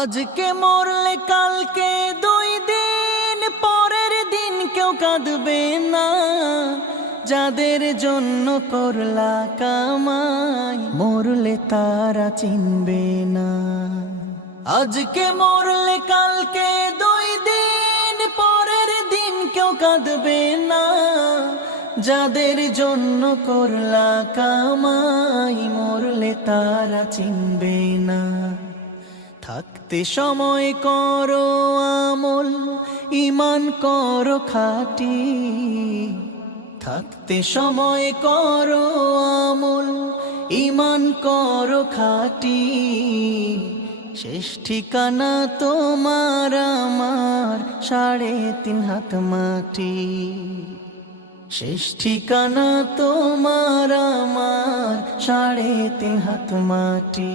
আজকে মরলে কালকে 2 দিন পরের দিন কেউ কাঁদবে না। যাদের জন্য করলা কামাই মরলে তারা চিনবে না। আজকে মরলে কালকে 2 দিন পরের দিন কেউ কাঁদবে না। যাদের জন্য করলা কামাই মরলে তারা চিনবে না। থাকতে সময় করো আমল, ঈমান করো খাঁটি। থাকতে সময় করো আমল, ঈমান করো খাঁটি। শেষ ঠিকানা তোমার আমার 3.5 হাত মাটি। শেষ ঠিকানা তোমার আমার 3.5 হাত মাটি।